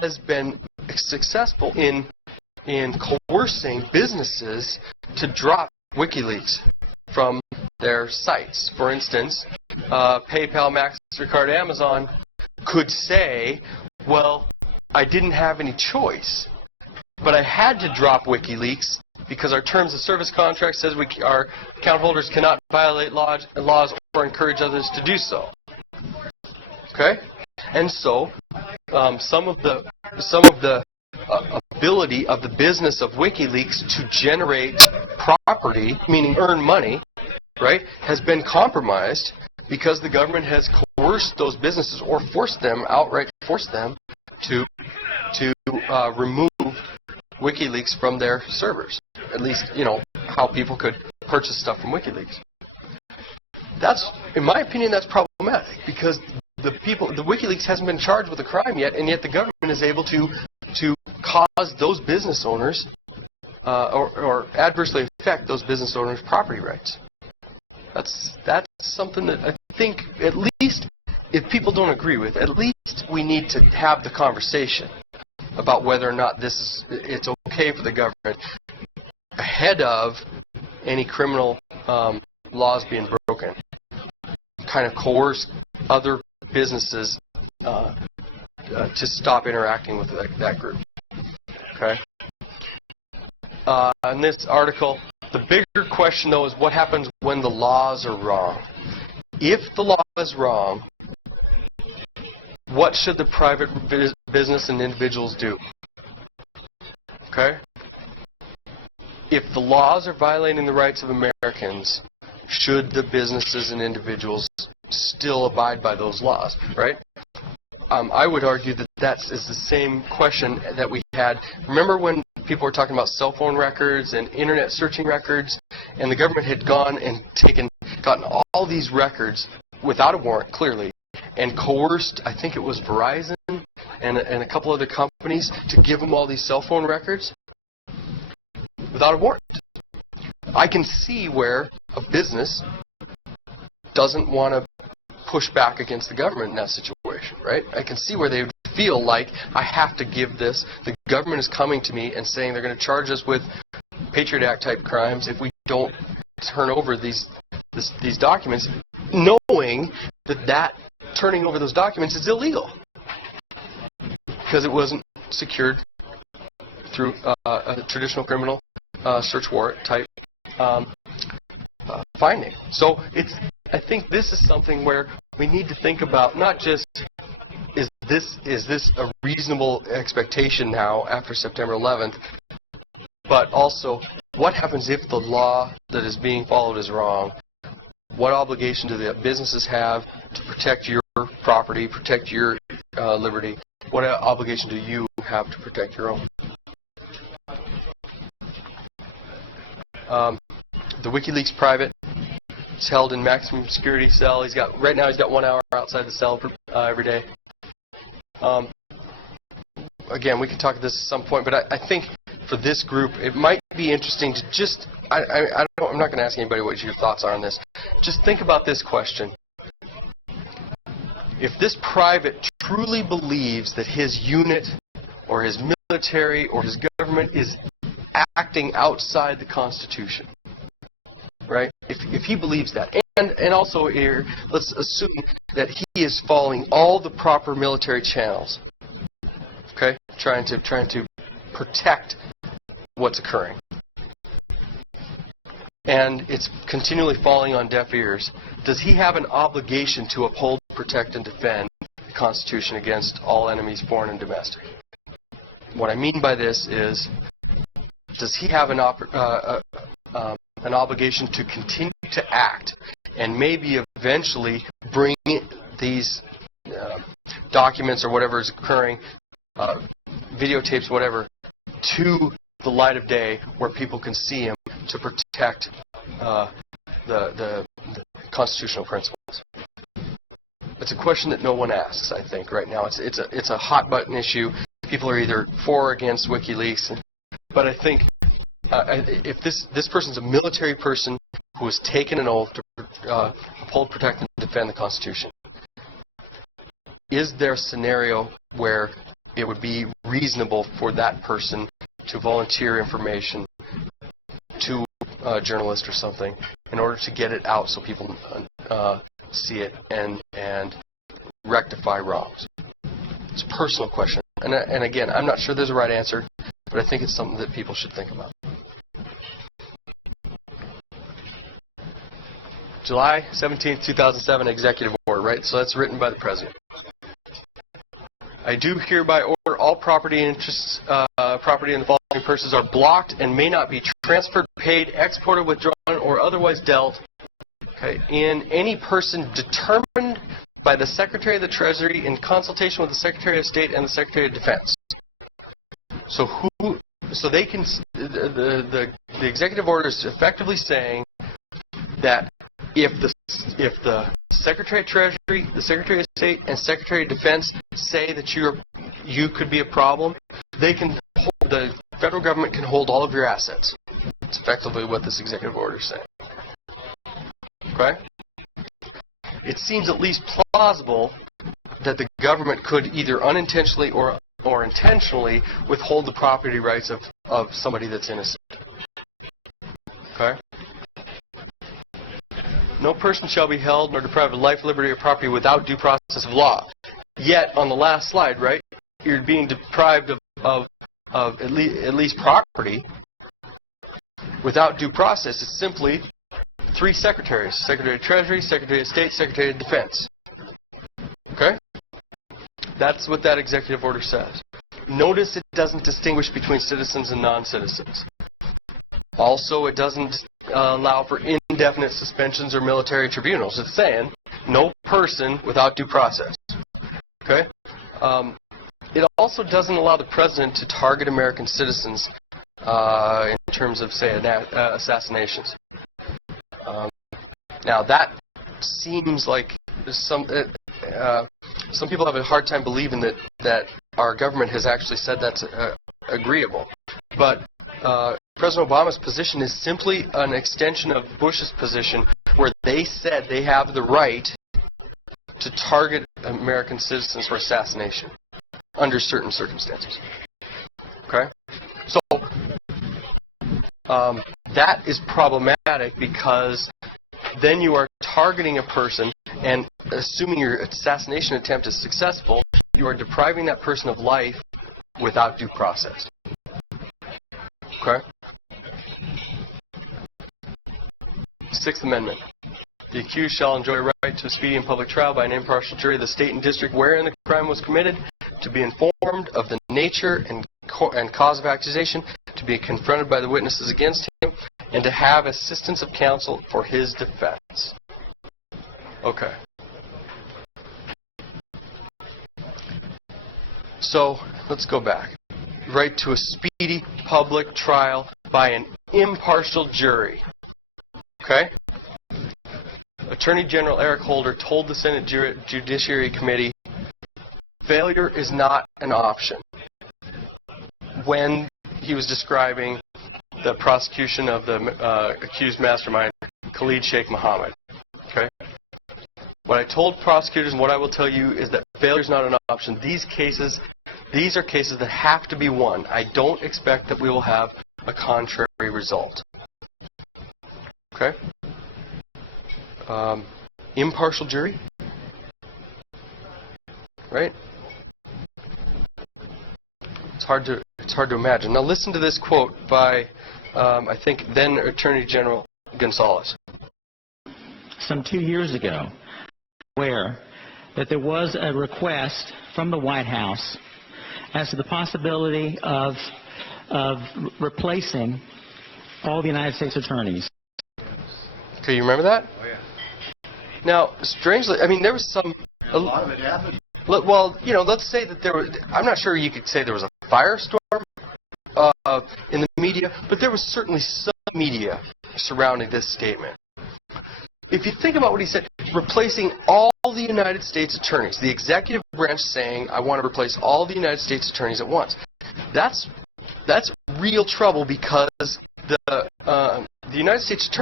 has been successful in coercing businesses to drop WikiLeaks from their sites. For instance, PayPal, MasterCard, Amazon could say, well, I didn't have any choice, but I had to drop WikiLeaks because our terms of service contract says our account holders cannot violate laws or encourage others to do so. Okay? And so, some of the ability of the business of WikiLeaks to generate property, meaning earn money, right, has been compromised because the government has coerced those businesses or outright forced them to remove WikiLeaks from their servers. At least, how people could purchase stuff from WikiLeaks. That's, in my opinion, that's problematic because the WikiLeaks hasn't been charged with a crime yet, and yet the government is able to cause those business owners or adversely affect those business owners' property rights. That's something that I think, at least, if people don't agree with, at least we need to have the conversation about whether or not it's okay for the government ahead of any criminal laws being broken. Kind of coerce other businesses to stop interacting with that group. Okay. In this article, the bigger question, though, is what happens when the laws are wrong. If the law is wrong, what should the private business and individuals do? Okay? If the laws are violating the rights of Americans, should the businesses and individuals still abide by those laws, right? I would argue that is the same question that we had. Remember when people were talking about cell phone records and internet searching records, and the government had gone and gotten all these records without a warrant, clearly, and coerced, I think it was Verizon and a couple other companies to give them all these cell phone records without a warrant. I can see where a business doesn't want to push back against the government in that situation, right? I can see where they would feel like, I have to give this. The government is coming to me and saying they're going to charge us with PATRIOT Act type crimes if we don't turn over these documents, knowing that turning over those documents is illegal because it wasn't secured through a traditional criminal search warrant type finding. So I think this is something where we need to think about not just is this a reasonable expectation now after September 11th, but also what happens if the law that is being followed is wrong? What obligation do the businesses have to protect your property, protect your liberty? What obligation do you have to protect your own? The WikiLeaks private is held in maximum security cell. Right now he's got 1 hour outside the cell every day. Again, we can talk about this at some point, but I think for this group, it might be interesting to just, I'm not going to ask anybody what your thoughts are on this. Just think about this question. If this private truly believes that his unit or his military or his government is acting outside the Constitution, right? If he believes that, and also here, let's assume that he is following all the proper military channels, okay, trying to protect what's occurring, and it's continually falling on deaf ears. Does he have an obligation to uphold, protect, and defend the Constitution against all enemies, foreign and domestic? What I mean by this is, does he have an obligation to continue to act and maybe eventually bring these documents or whatever is occurring, videotapes, whatever, to the light of day where people can see him to protect the constitutional principles? It's a question that no one asks, I think, right now. It's a hot button issue. People are either for or against WikiLeaks. But I think if this person's a military person who has taken an oath to uphold, protect, and defend the Constitution, is there a scenario where it would be reasonable for that person to volunteer information to a journalist or something in order to get it out so people see it and rectify wrongs. It's a personal question. And again, I'm not sure there's a right answer, but I think it's something that people should think about. July 17, 2007, executive order, right? So that's written by the president. I do hereby order all property interests, property in the following persons are blocked and may not be transferred, paid, exported, withdrawn, or otherwise dealt, okay, in any person determined by the Secretary of the Treasury in consultation with the Secretary of State and the Secretary of Defense. So they can, the executive order is effectively saying that if the Secretary of Treasury, the Secretary of State, and Secretary of Defense say that you could be a problem, the federal government can hold all of your assets. It's effectively what this executive order is saying. Okay? It seems at least plausible that the government could either unintentionally or intentionally withhold the property rights of somebody that's innocent. Okay? No person shall be held nor deprived of life, liberty, or property without due process of law. Yet, on the last slide, right, you're being deprived of at least property without due process. It's simply 3 secretaries: Secretary of Treasury, Secretary of State, Secretary of Defense. Okay? That's what that executive order says. Notice it doesn't distinguish between citizens and non-citizens. Also, it doesn't allow for indefinite suspensions or military tribunals. It's saying no person without due process. Okay? It also doesn't allow the president to target American citizens in terms of, say, assassinations. Now, that seems like some people have a hard time believing that our government has actually said that's agreeable. But President Obama's position is simply an extension of Bush's position, where they said they have the right to target American citizens for assassination under certain circumstances. Okay? So that is problematic, because then you are targeting a person, and assuming your assassination attempt is successful, you are depriving that person of life without due process. Okay? Sixth Amendment. The accused shall enjoy a right to a speedy and public trial by an impartial jury of the state and district wherein the crime was committed, to be informed of the nature and cause of accusation, to be confronted by the witnesses against him, and to have assistance of counsel for his defense. Okay. So, let's go back. Right to a speedy public trial by an impartial jury. Okay? Attorney General Eric Holder told the Senate Judiciary Committee, failure is not an option, when he was describing the prosecution of the accused mastermind, Khalid Sheikh Mohammed. Okay? What I told prosecutors, and what I will tell you, is that failure is not an option. These are cases that have to be won. I don't expect that we will have a contrary result. Okay? Impartial jury? Right? It's hard to imagine. Now listen to this quote by, I think, then Attorney General Gonzalez. Some 2 years ago, aware that there was a request from the White House as to the possibility of replacing all the United States attorneys. Okay, you remember that? Oh, yeah. Now, strangely, I mean, there was some... A lot of it happened. Well, you know, let's say that there was... I'm not sure you could say there was a firestorm in the media, but there was certainly some media surrounding this statement. If you think about what he said, replacing all the United States attorneys, the executive branch saying, I want to replace all the United States attorneys at once. That's real trouble, because the United States